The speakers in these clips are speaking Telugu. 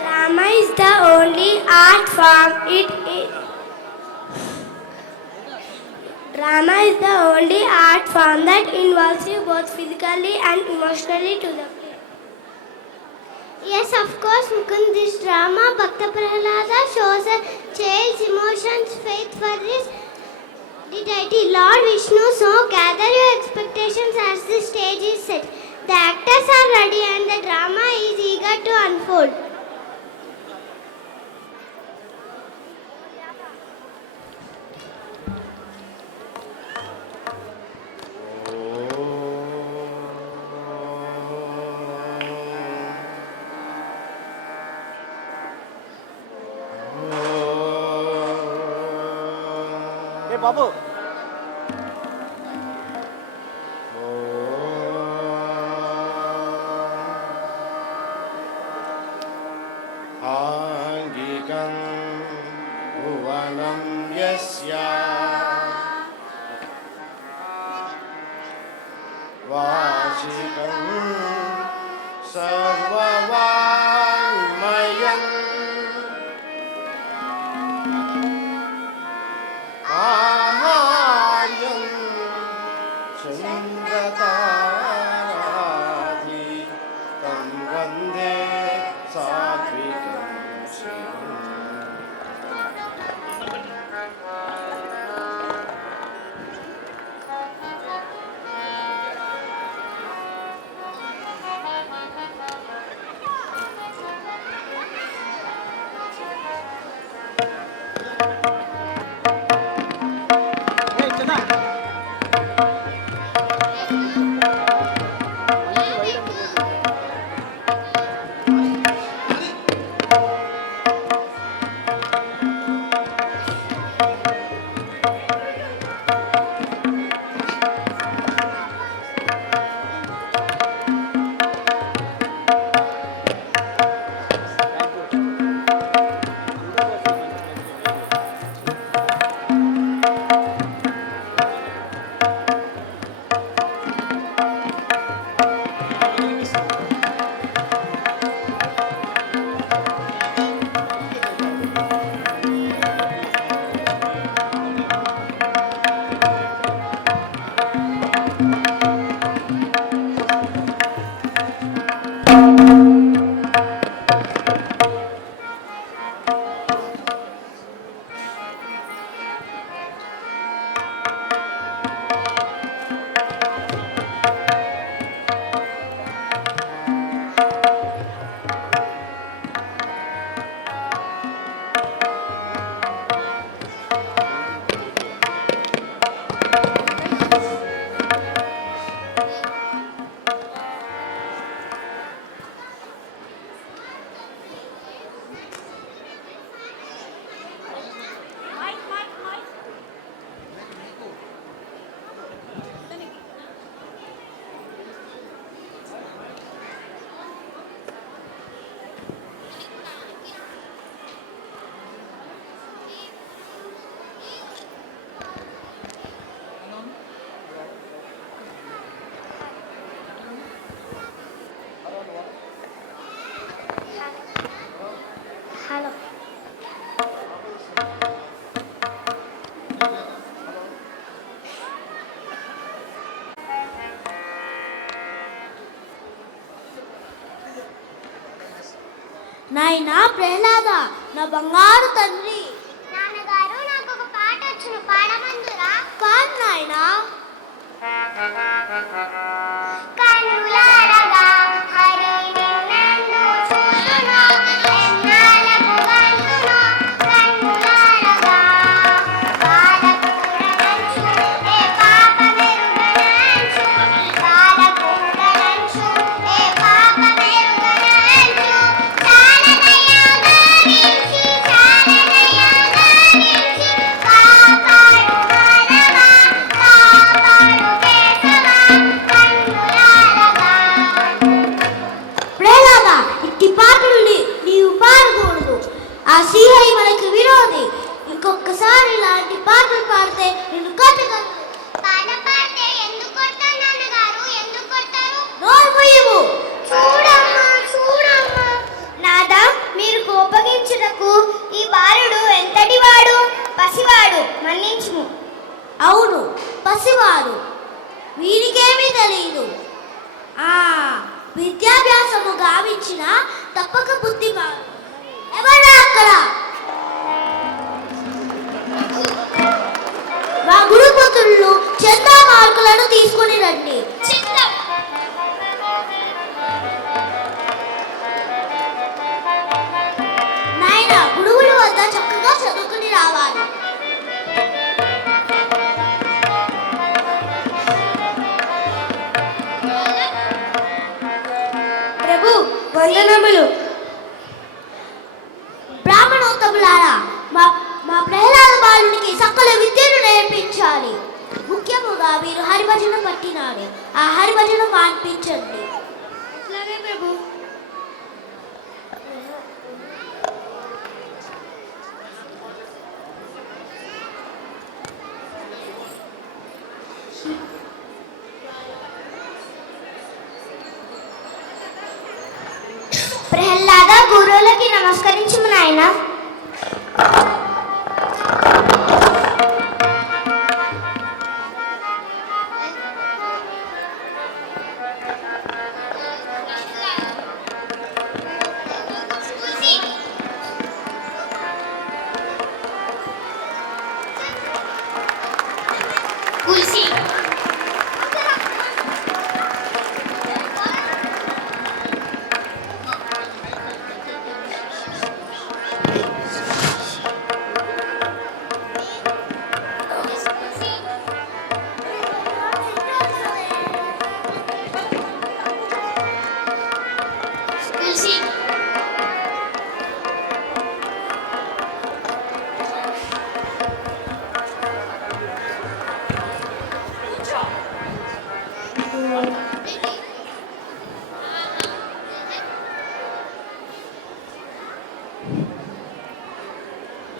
Drama is the only art form Drama is the only art form that involves you both physically and emotionally to the play. Yes, of course, Mukund. This drama, Bhakta Prahlada, shows a child's emotions, faith for this deity, Lord Vishnu. So, gather your expectations as the stage is set. The actors are ready and the drama is eager to unfold. బాబు ఆంగికం భువనం యస్యా వాచికం సర్వవాంగ్మయం ఆహార్యం చంద్రతారాధి తం వందే సాత్వికం శివం. Hello. నాయనా ప్రహ్లాద, నా బంగారు తండ్రి. నాన్నగారు, నాకు ఒక పాట వచ్చును, పాడమందురా? పాడు నాయనా. కనులారగా హరి నిన్ను చూచును, ఎన్నాళ్ళకు గంతును, కన్నులారగా బాలకూడనంచు, ఏ పాపమెరుగనంచు, బాలకూడనంచు, ఏ పాపమెరుగనంచు, చాలనయ్యా గావించి, చాలనయ్యా గావించి, కాపాడు మానవా, కాపాడు కేశవా, కన్నులారగా. ప్రహ్లాద, ఇట్టి పాటలు నీవు పాడకూడదు. ఆ శ్రీహరి మనకు విరోధి. కొడితే నిన్ను కొట్టగలను. పాట పాడితే ఎందుకు కొడతారు నాన్నగారు? ఎందుకు కొడతారు? నోరు మూయవు. చూడమ్మా చూడమ్మా. నాదా, మీరు కోపగించుటకు ఈ బాలుడు ఎంతటి వాడు? పసివాడు, మన్నించుము. అవును, పసివాడు, వీరికేమీ తెలియదు. విద్యాభ్యాసము గావించిన తప్పక బుద్ధి ఎవరా అక్కడ? మా గురుపుత్రులు చందా మార్కులను తీసుకుని రండి. నాయన, గురువుల వద్ద చక్కగా చదువుకుని రావాలి. ప్రభు, వందనములు. బ్రాహ్మణోత్తములారా, మా ప్రహ్లాద బాలునికి సకల విద్యను నేర్పించాలి. ముఖ్యముగా మీరు హరిభజన పట్టినాడు. ఆ హరిభజన మాన్పించండి. అలాగే ప్రభు. ప్రహ్లాద, గురువులకి నమస్కరించుము నాయన.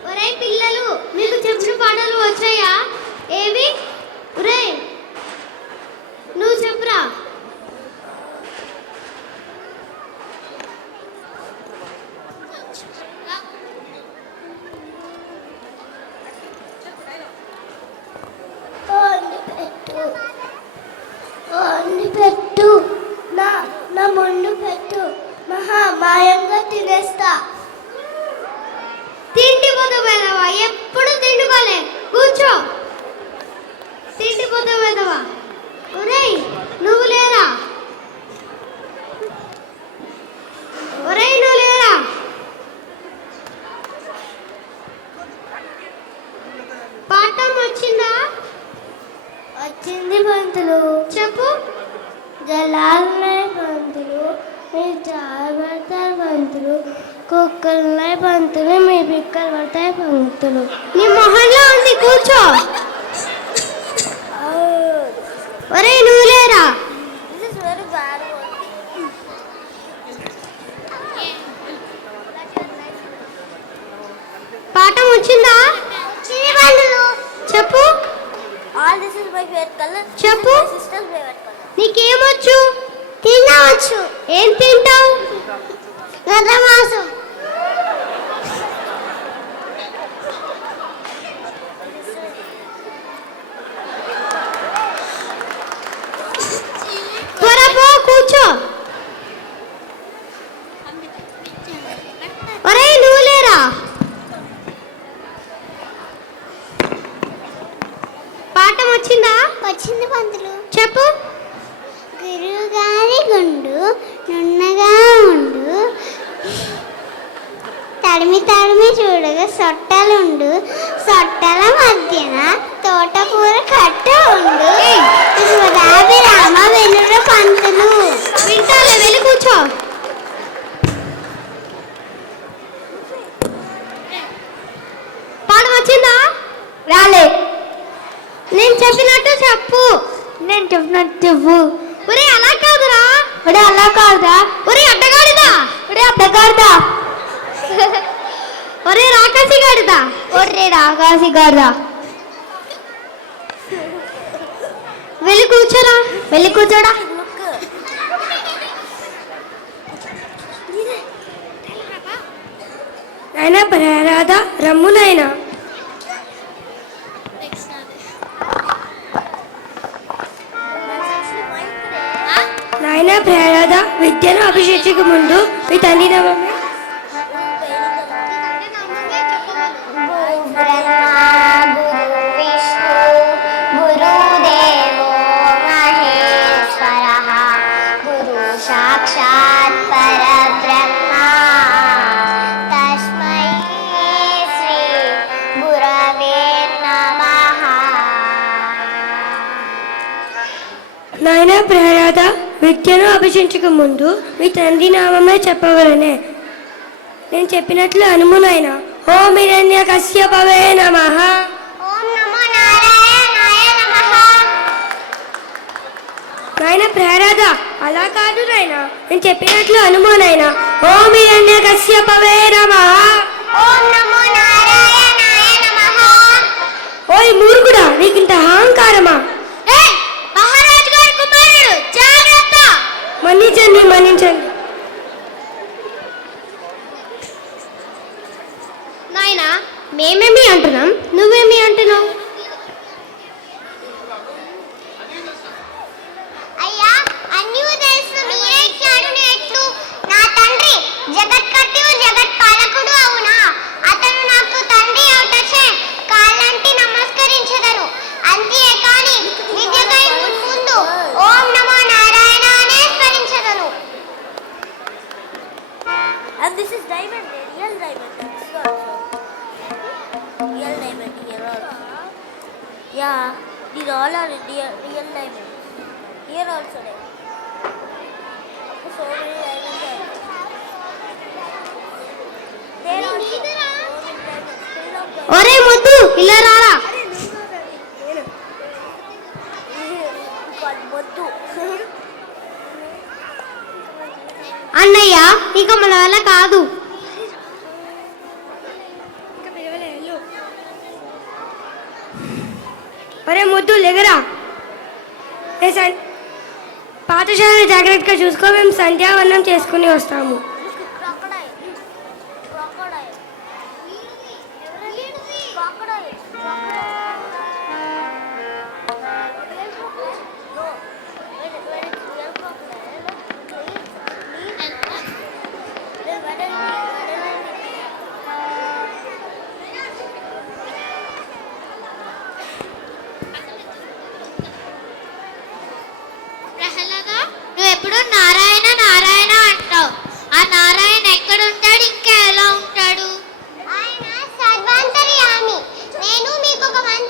ఒరే పిల్లలు, మీకు చెప్పిన పాటలు వచ్చాయా? ఏవి? ఒరే, నువ్వు చెప్పురా. పెట్టు, నా ముందు పెట్టు. మహామాయంగా తినేస్తా. తిండిపోతావా? ఎప్పుడు తిండుకోలే. కూర్చో. తిండిపోతావా? ఒరేయ్, నువ్వు లేరా? ఒరేయ్, నువ్వు లేరా? పాఠం వచ్చిందా? వచ్చింది పంతులు. చెప్పు. జలాలున్నాయి పంతులు, మీరు జాగ్రత్త పంతులు. కుక్కలున్నాయి పంతులు, మీ పిక్కలు పడతాయి పంతులు. నీ మొహంలో ఉంది, కూర్చో. ఒరే, నువ్వు లేరా? పాఠం వచ్చిందా? చెప్పు. చెప్పు. నీకేమొచ్చు? తినవచ్చు. ఏం తింటావు? గదమాసం. త్వరపో, కూర్చో. ఒరే, నువ్వు లేరా? పాఠం వచ్చిందా? వచ్చింది పంతులు. చెప్పు. గురువుగారి గుండు నున్నగా ఉండు, తడిమి తడిమి చూడగా సొట్టలుండు, సొట్టల మధ్యన తోటకూర కట్ట ఉండు. రామ వెలుడు పంతులు. వింటాలే, వెళ్ళి కూర్చో. పాఠం వచ్చిందా? రాలే. నేను చెప్పినట్టు చెప్పు. నేను చెప్పినట్టు చెప్పు. ఒరే, అలా కాదురా. ఒరే, అలా కాదురా. ఒరే, అడ్డగాడిదా. ఒరే, అడ్డగాడిదా. ఒరే, రాకాసి గాడిదా. ఒరే, రాకాసి గాడిదా. వెళ్ళి కూర్చోరా, వెళ్ళి కూర్చోడా. నాయనా ప్రహ్లాద రమ్ము నాయనా. నాయనా ప్రహ్లాద విద్యను అభిషేచక ముందు మీ తండ్రి నామమే సాక్షాత్ పరబ్రహ్మ తస్మై శ్రీ గురవే నమః. నాయనా ప్రహ్లాద విద్యను అభ్యసించక ముందు మీ తండ్రి నామమే చెప్పవలనే. నేను చెప్పినట్లు అనుము నాయన. ఓం హిరణ్య కశ్యపవే నమః. ఓం నమో నారాయణాయ నమః. నాయన ప్రహ్లాద అలా కాదు నాయన, నేను చెప్పినట్లు అనుము నాయన. ఓం హిరణ్య కశ్యపవే నమః. ఓం నమో నారాయణాయ నమః. ఓయ్ మూర్ఖుడా, నీకింత అహంకారమా? మహారాజు గారి కుమారుడు, జాగ్రత్త. మన్నించండి, మన్నించండి. నాయనా మేమేమి అంటున్నాం, నువ్వేమి అంటున్నావు? అయ్యా అన్నీ తెలుసు, మీరే ఇచ్చాడు ఎట్లు. నా తండ్రి జగత్కర్తయు జగత్ పాలకుడు అవునా? అతను నాకు తండ్రి అవుటచే కాళ్ళంటి నమస్కరించదను. అంతే కాని విద్యకై ముందు ఓం నమో నారాయణ అనే స్మరించదను. And this is diamond, real diamond. This also. Real diamond here also. Yeah, these all are real diamond. Here also diamond. So many diamonds are. There also. So many diamonds. Full of diamonds. ఒరే ముద్దు ఇలా రారా. Called Mottu. అన్నయ్య ఇక మన వల్ల కాదు. ఒరే ముద్దు లెగరా. పాఠశాల జాగ్రత్తగా చూసుకో, మేము సంధ్యావనం చేసుకుని వస్తాము. Crocodile. Crocodile. Crocodile. No. When it's real crocodile, then when it Prahlada నువ్వు ఎప్పుడు నారాయణ నారాయణ అంటావు. ఆ నారాయణ ఎక్కడ ఉంటాడు, ఇంకా ఎలా ఉంటాడు? ఆయన సర్వాంతర్యామి. నేను మీకు ఒక మంచి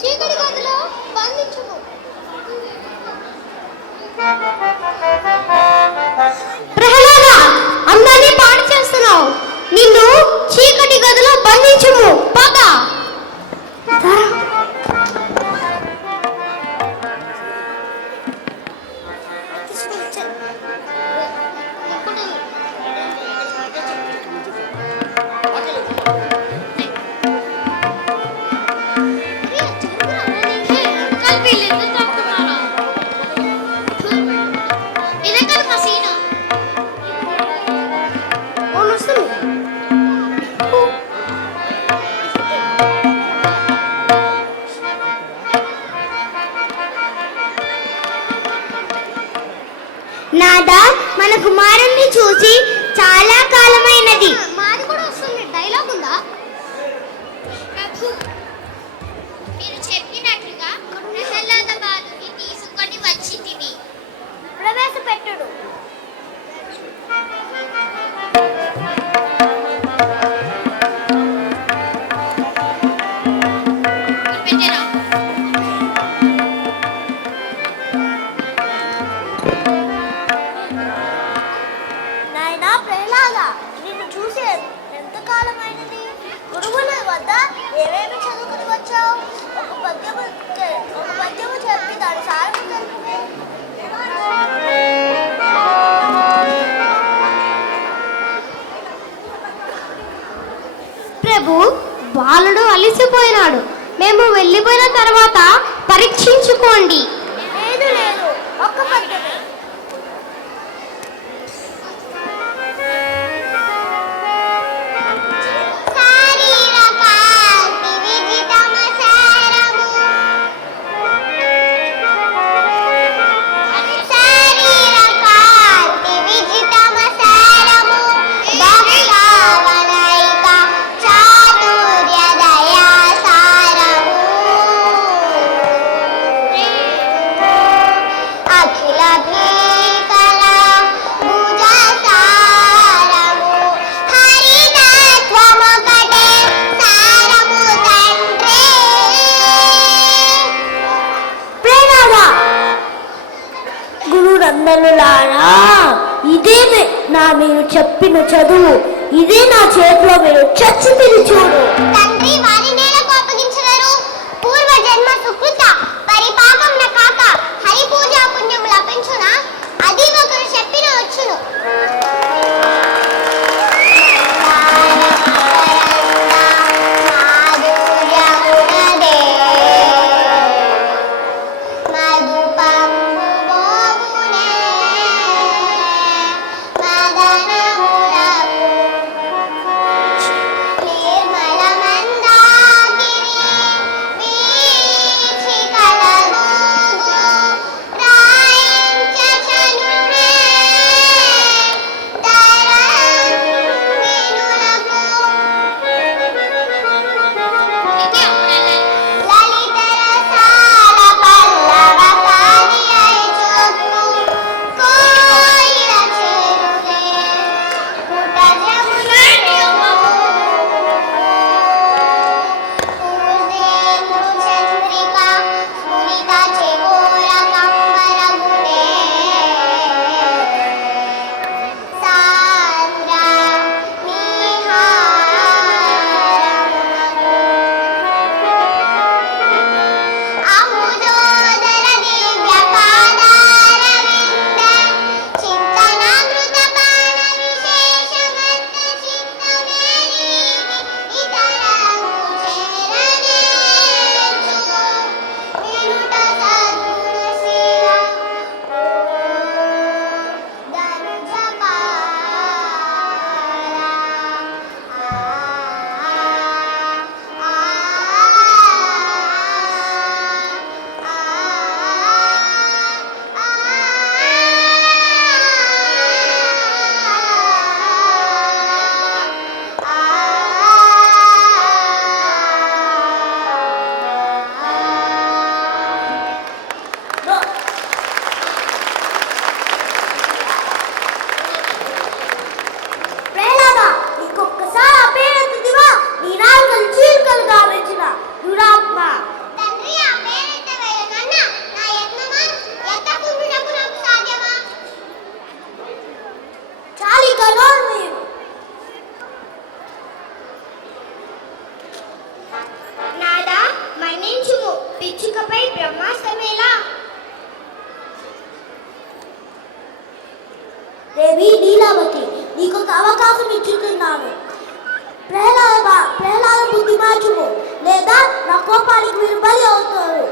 చీకటి గదిలో బంధించుము. ప్రహ్లాద, అందరినీ పాడు చేస్తున్నావు. నిన్ను చీకటి గదిలో బంధించుము. పద. నాదా, మన కుమారుణ్ణి చూసి చాలా కాలమైనది. మాది కూడా వస్తుంది. డైలాగ్ ఉందా? మీరు చెప్పినట్లుగా ప్రహ్లాద బాలుని తీసుకొని వచ్చి తిని ప్రవేశపెట్టుడు. పెట్టరా. నాయనా ప్రహ్లాద, నిన్ను చూసి ఎంతకాలమైనది? గురువుల వద్ద ఏమేమి చదువుకుని వచ్చావు? ఒక పద్యము చెప్పి దాని సారం తెలుపు. ప్రభు, బాలుడు అలిసిపోయినాడు. మేము వెళ్ళిపోయిన తర్వాత పరీక్షించుకోండి. లేదు లేదు, ఒక్క పద్యమే. గురునందనులారా, ఇదే నా మీరు చెప్పిన చదువు. ఇదే నా చేతిలో మీరు చచ్చి తిని చూడు. తండ్రి వారి నేలకు అప్పగించరు. పూర్వ జన్మ సుకృత పరిపాపం కాక హరి పూజా పుణ్యం లభించున. అది ఒకరు చెప్పిన వచ్చును. నిర్మలమన్ పిచ్చుకపై బ్రహ్మాస్త్రమేలా? దేవి లీలావతి, నీకు ఒక అవకాశం ఇచ్చుతున్నాను. ప్రహ్లాద బుద్ధి మార్చుము, లేదా నా కోపానికి మీరు బలి అవుతారు.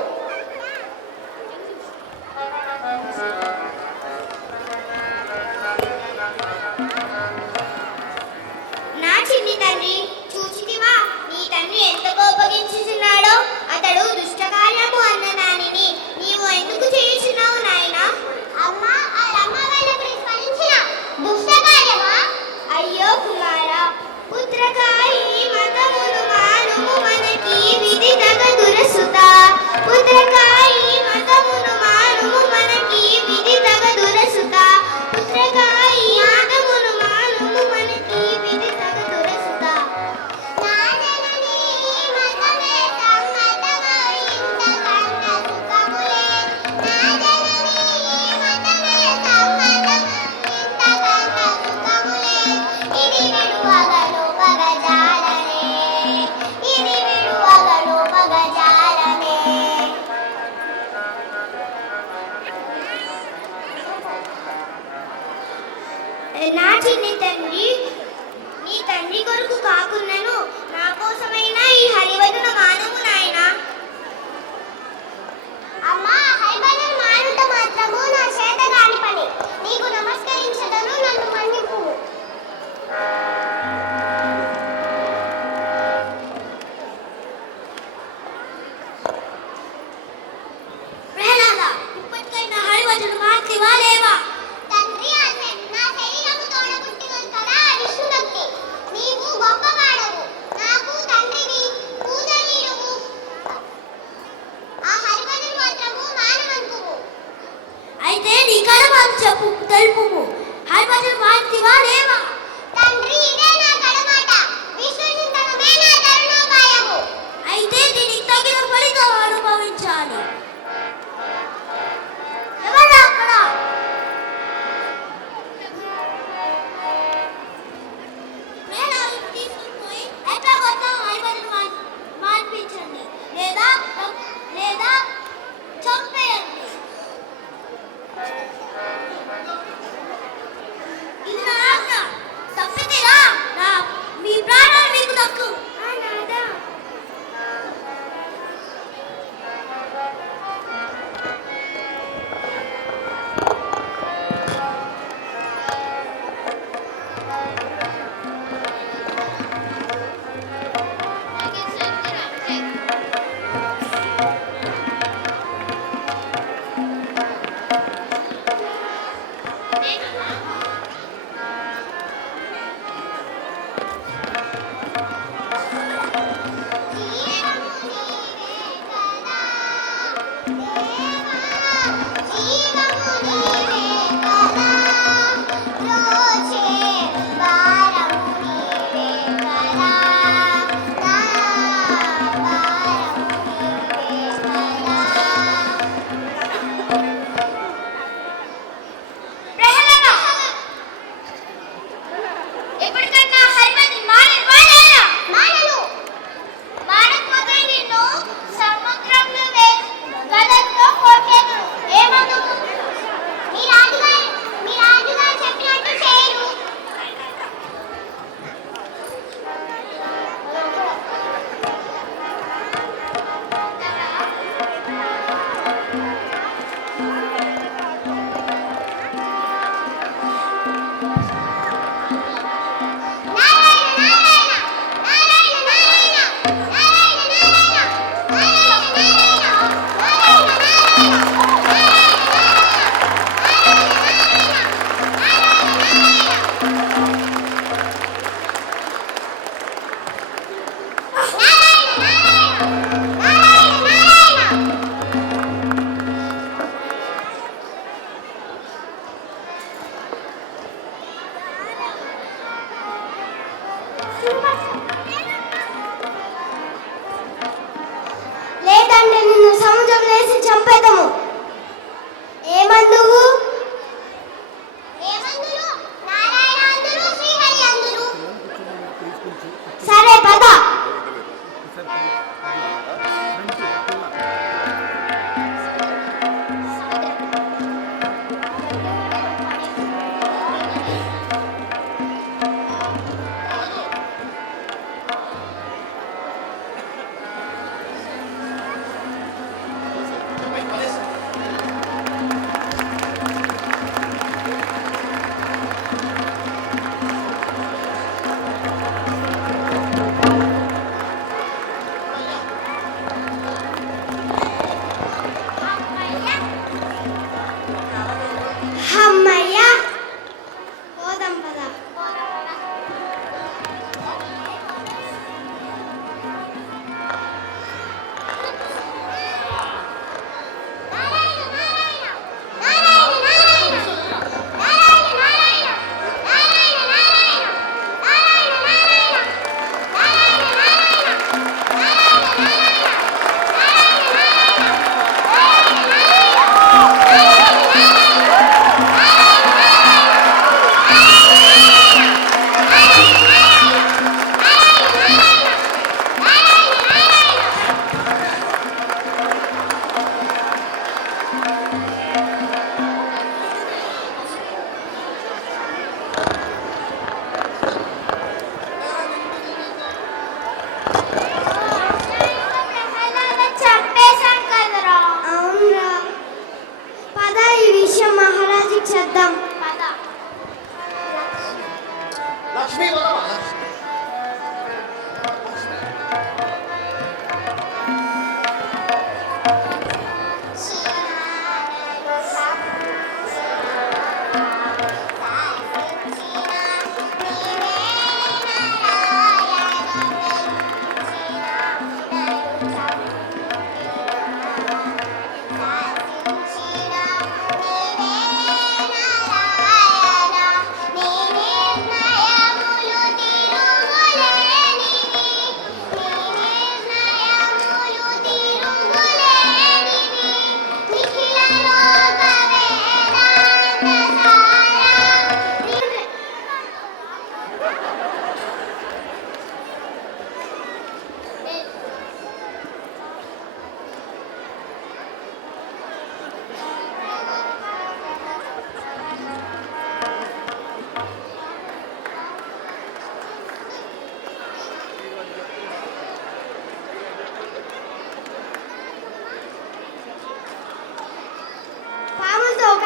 నా చిన్ని తండ్రి, చూచితివా నీ తండ్రి ఎంత కోపగించుచున్నాడో? అతడు దుష్టకార్యము అన్న దానిని నీవు ఎందుకు చేయుచున్నావు నాయనా? అమ్మా, ఆ రమ్మ వాళ్ళని స్మరించిన దుష్టకార్యమా? అయ్యో కుమారా, పుత్రకాయి మతమును మానుము, మనకి విధి తగదురసుత. పుత్రకాయి మతమును మానుము, మనకి విధి తగదురసుత. పుత్రకాయి మతమును మానుము, మనకి విధి తగదురసుత. నా జననీ మతమే సమ్మతమో, ఇంతకన్న సుఖములే. నా జననీ మతమే సమ్మతమో, ఇంతకన్న సుఖములే. ఇది విడువగలు పగజాలనే, ఇది విడువగలు పగజాలనే. నా చిన్ని తండ్రి, నీ తండ్రి కొరకు కాకున్నను నా కోసమైనా ఈ హరివదన మానము నాయనా. అమ్మా, హరివదన మానుట మాత్రము నా చేత కాని పని. నీకు నమస్కరించదను, నన్ను మన్నిపు. ప్రహ్లాద, ఇప్పటికైనా హరివచన మార్చివా లేవా? తండ్రి, నా శరీరము తోడబుట్టినది కదా విష్ణుభక్తి. నీవు గొప్పవాడవు, నాకు తండ్రివి, పూజనీయువు. ఆ హరివదన మాత్రము మానవంతువు. అయితే నీ కడమాను చెప్పు, తెలుపుము. హరివచన మార్చివా లేవా? తండ్రి, ఇదే నా కడమాట. విష్ణుచింతనమే నా తరుణోపాయము. అయితే దీనికి తగిన ఫలితం అనుభవించాలి. ఎవరు అక్కడ? ప్రహ్లాదుని తీసుకుపోయి ఎట్లా కొడతాం హరివచన మార్పించండి, లేదా చంపేయండి. ఇది నా ఆజ్ఞ. తప్పితేరా మీ ప్రాణాలు మీకు దక్కు. నాదా. ఎప్పటికన్నా హరివదన మానను. మానకపోతే నిన్ను సముద్రంలో గదంతో కొట్టేదును. ఏమనుము? మీ రాజుగారు చెప్పినట్టు చేయు. లేదంటే నిన్ను సముద్రంలో వేసి చంపేదము. ఏమందువు? నారాయణ అందురు, శ్రీహరి అందురు. సరే పద.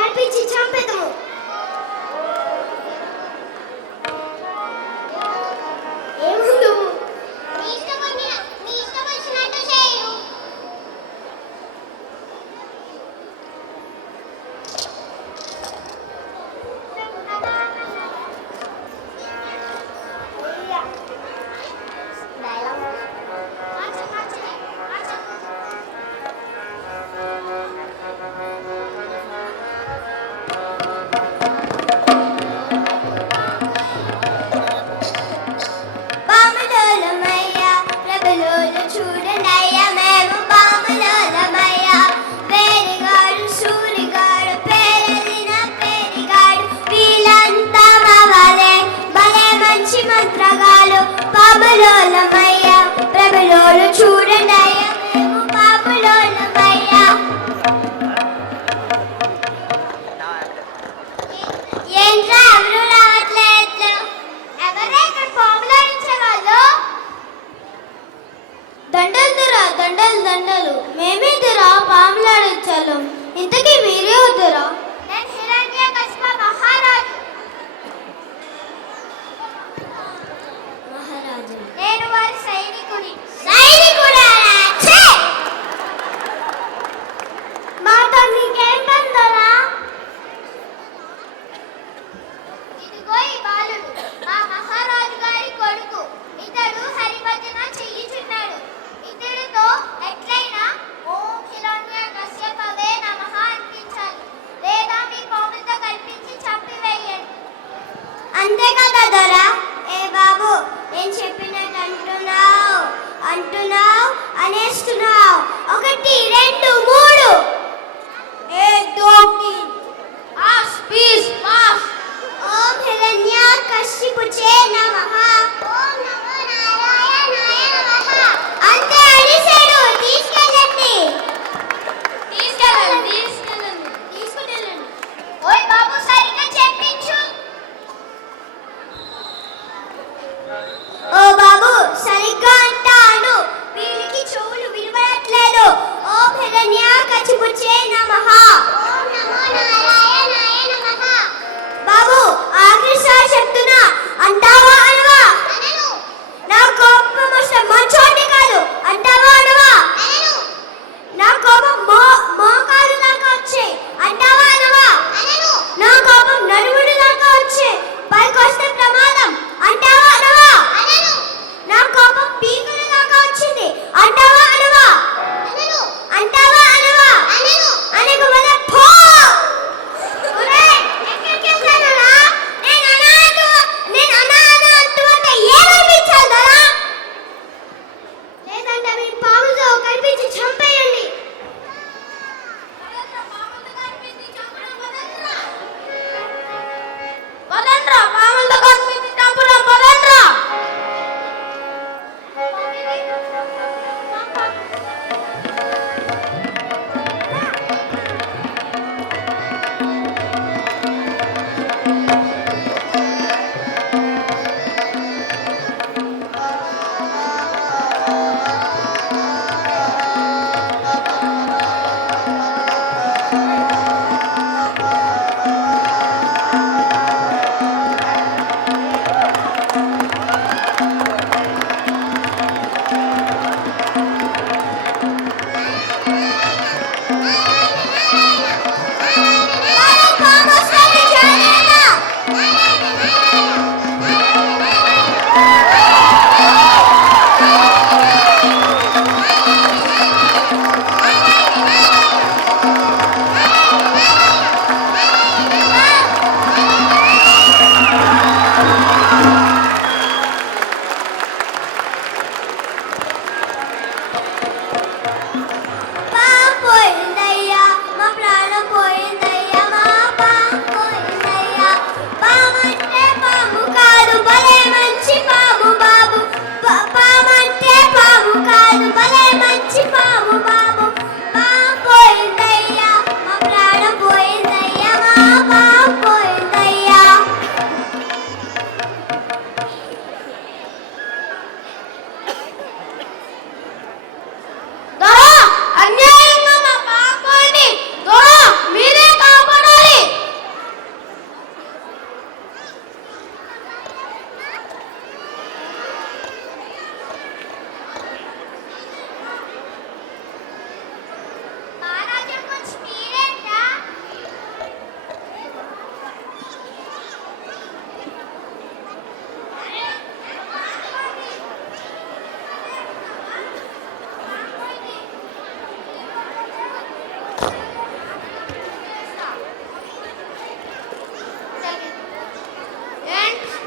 కల్పించి చంపేదము. ఏముందు నీ ఇష్టం వచ్చినట్టు చేయు.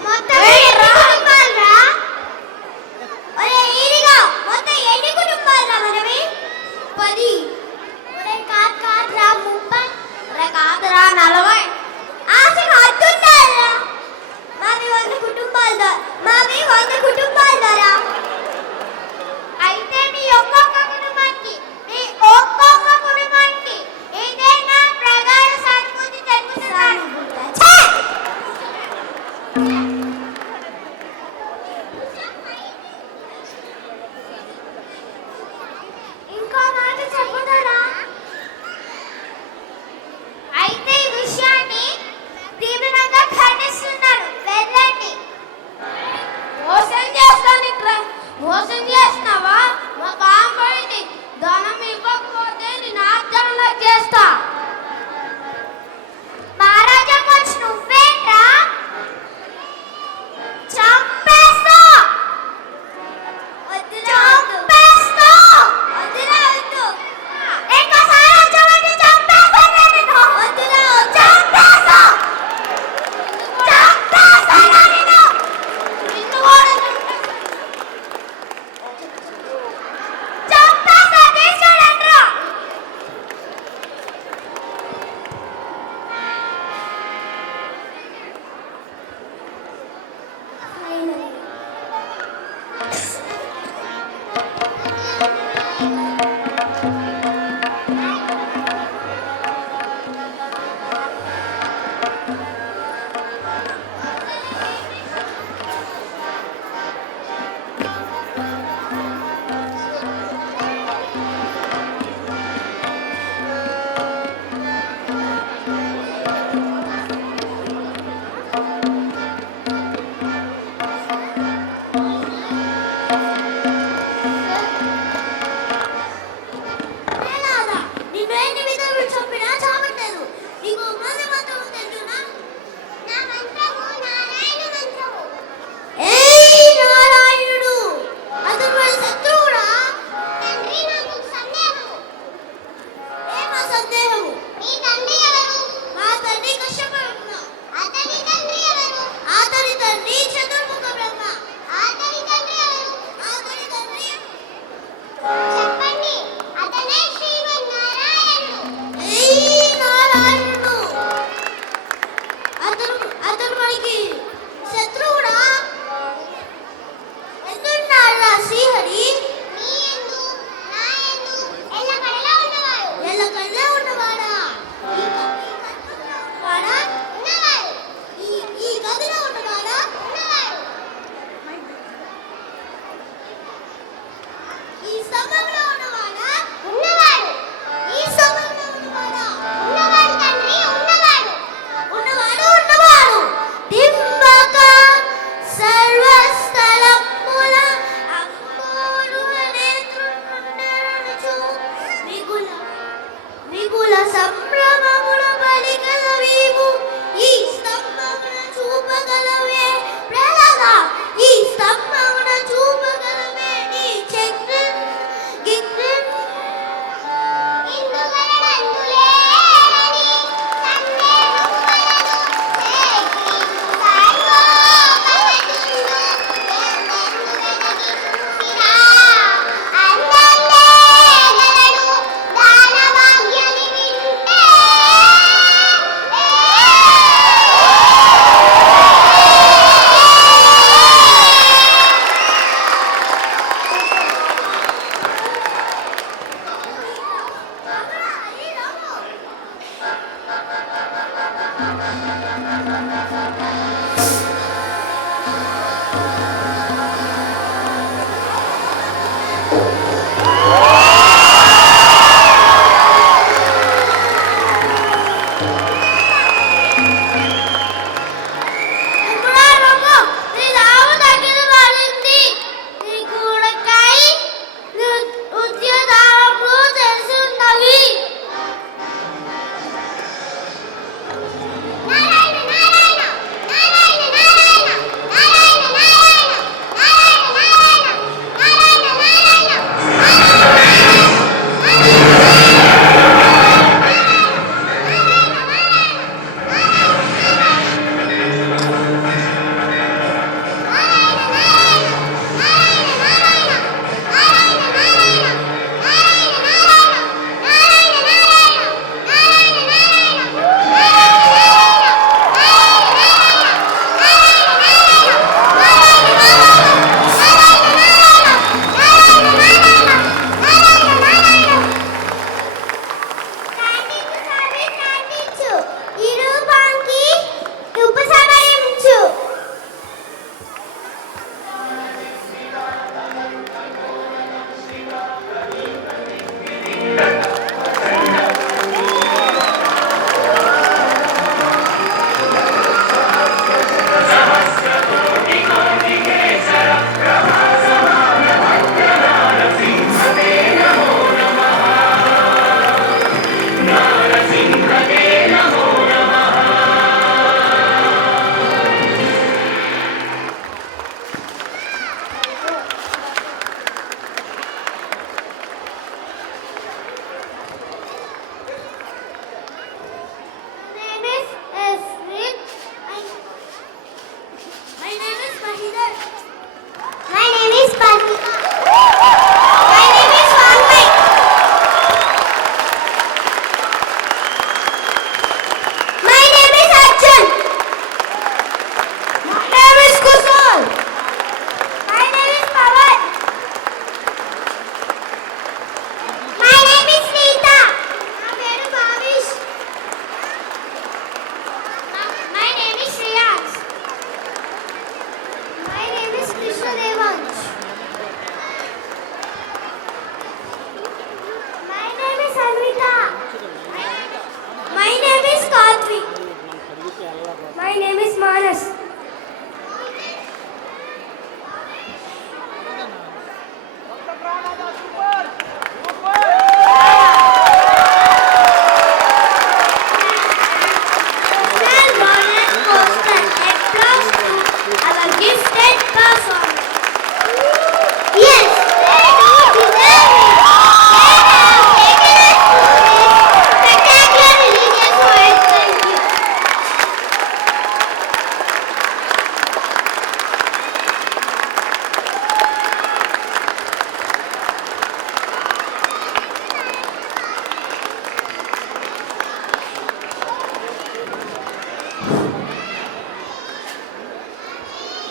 మొత్తం ఎన్ని కుటుంబాలురా? ఒరే ఈరిగా, మొత్తం ఎన్ని కుటుంబాలురా మనవి? 10. ఒరే కాదురా 30. ఒరే కాదురా 40. ఆశకు హద్దుండాలిరా. మావి 100 కుటుంబాలు. మావి 100 కుటుంబాలు రా. అయితే మీ ఒక్కొక్క కుటుంబానికి ఇదే నా ప్రగాఢ సానుభూతి తెలుపుతున్నాను. ఇంకో మాట చెప్పు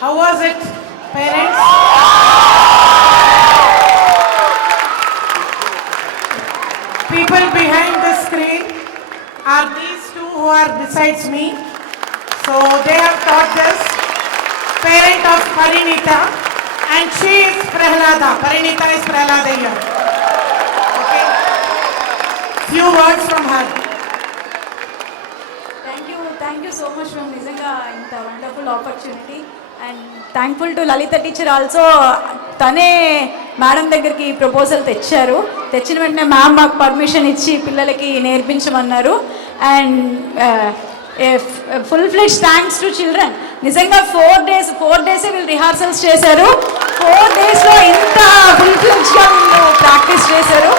How was it, parents? People behind the screen are these two who are besides me. So they have taught this. Parent of Parinita, and she is Prahlada. Parinita is Prahlada here. Okay. Few words from her. Thank you so much from Nizanga and the wonderful opportunity, and thankful to Lalita teacher also. తనే మేడం దగ్గరికి ప్రపోజల్ తెచ్చిన వెంటనే మ్యామ్ మాకు పర్మిషన్ ఇచ్చి పిల్లలకి నేర్పించమన్నారు. And full fledge thanks to children. నిజంగా 4 days వీళ్ళు రిహార్సల్స్ చేశారు. 4 daysలో ఇంత ఫుల్ ఫ్లెడ్జ్గా వీళ్ళు ప్రాక్టీస్ చేశారు.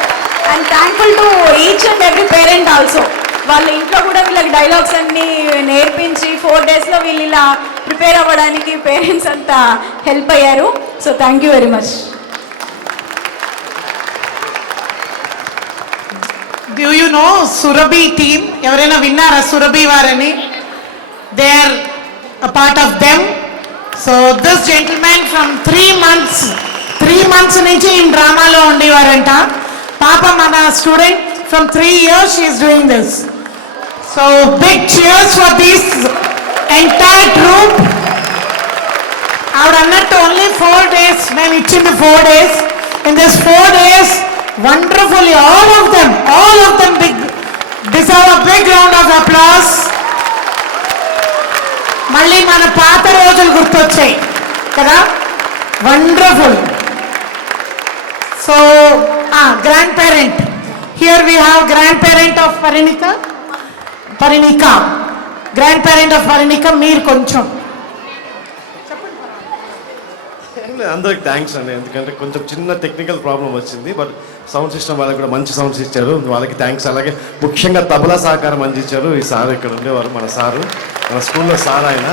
And thankful to each and every parent also. వాళ్ళ ఇంట్లో కూడా వీళ్ళకి డైలాగ్స్ అన్నీ నేర్పించి 4 daysలో వీళ్ళు ఇలా ప్రిపేర్ అవ్వడానికి పేరెంట్స్ అంతా హెల్ప్ అయ్యారు. So thank you very much. Do you know Surabhi team? ఎవరైనా విన్నారా సురభి వారని? They are a part of them. So this gentleman from 3 months నుంచి ఈ డ్రామాలో ఉండేవారంట. పాప మన student from 3 years she is doing this. So big cheers for this entire troupe. ఆవిడ అన్నట్టు only 4 days మేము ఇచ్చింది 4 days. In this 4 days wonderfully all of them big deserve a big round of applause. మళ్ళీ మన పాత రోజులు గుర్తొచ్చాయి కదా. Wonderful. So grandparent, here we have grandparent of Parinika. Grandparent of Parinika మీరు కొంచెం అందరికి థ్యాంక్స్ అండి, ఎందుకంటే కొంచెం చిన్న టెక్నికల్ ప్రాబ్లం వచ్చింది, బట్ సౌండ్ సిస్టమ్ వాళ్ళకి కూడా మంచి సౌండ్స్ ఇచ్చారు, వాళ్ళకి థ్యాంక్స్. అలాగే ముఖ్యంగా తబలా సహకారం అందించారు ఈ సార్, ఇక్కడ ఉండేవారు మన సారు, మన స్కూల్లో సార్. ఆయన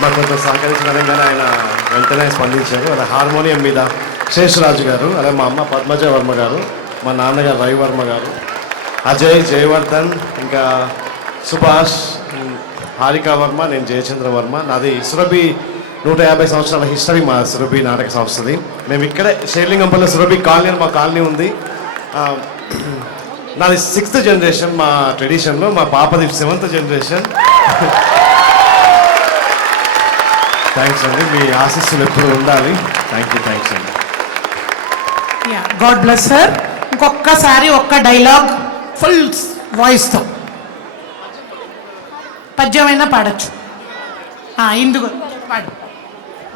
మాకు కొంచెం సహకరించడం కానీ ఆయన వెంటనే స్పందించారు. అలా హార్మోనియం మీద శేషరాజు గారు, అలాగే మా అమ్మ పద్మజ వర్మ గారు, మా నాన్నగారు రవివర్మ గారు, అజయ్, జయవర్ధన్, ఇంకా సుభాష్, హారికా వర్మ, నేను జయచంద్ర వర్మ. నాది సురభి 150 సంవత్సరాల హిస్టరీ మా సురభి నాటక సంస్థది. మేము ఇక్కడే షేర్లింగంపల్లి సురభి కాలనీ అని మా కాలనీ ఉంది. నాది 6th జనరేషన్ మా ట్రెడిషన్లో, మా పాపది 7th జనరేషన్. థ్యాంక్స్ అండి, మీ ఆశీస్సులు ఎప్పుడు ఉండాలి. థ్యాంక్స్ అండి. God bless sir. ఇంకొక్కసారి ఒక్క డైలాగ్ ఫుల్ వాయిస్తో పద్యమైనా పాడచ్చు. ఇందుకు పాడు,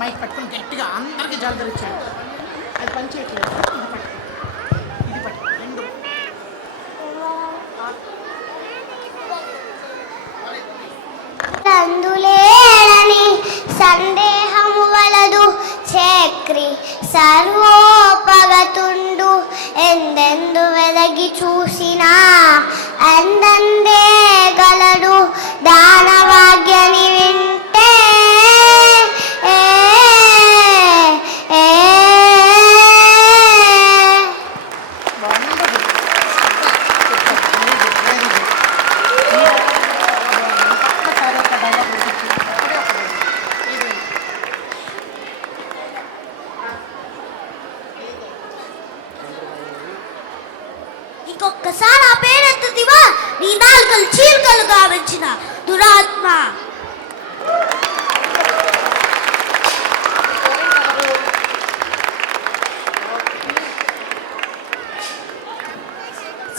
మైక్ పట్టుకుని గట్టిగా అందరికి జలదరిచ్చాడు. అది పనిచేయట్లేదు. ఇది పట్టు రెండు. రందులేలని సందేహము వలదు, చక్రి సర్వోపగతుండు, ఎందెందు వెదగి చూసినా అందందే గలడు, దానవాగ్యని వింటే ఇంకొక్కసారి ఆ పేరెత్తుదివా, నీ నాలుకలు చీలికలు గావించిన దురాత్మ.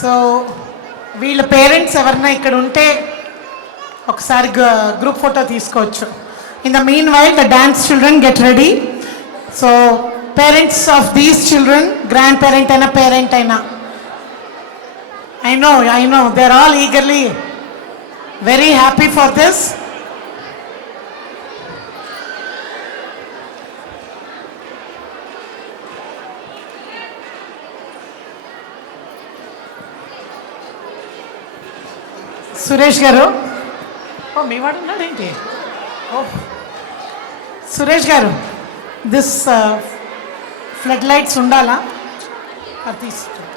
సో వీళ్ళ పేరెంట్స్ ఎవరన్నా ఇక్కడ ఉంటే ఒకసారి గ్రూప్ ఫోటో తీసుకోవచ్చు. In the mean while the dance children get ready. So parents of these children, grand parent అయినా పేరెంట్ అయినా, I know, they're all eagerly very happy for this. Suresh గారు, మీ వాడు ఉన్నాడు ఏంటి? సురేష్ గారు, దిస్ ఫ్లడ్ లైట్స్ ఉండాలా? అది తీసుకుంటాం.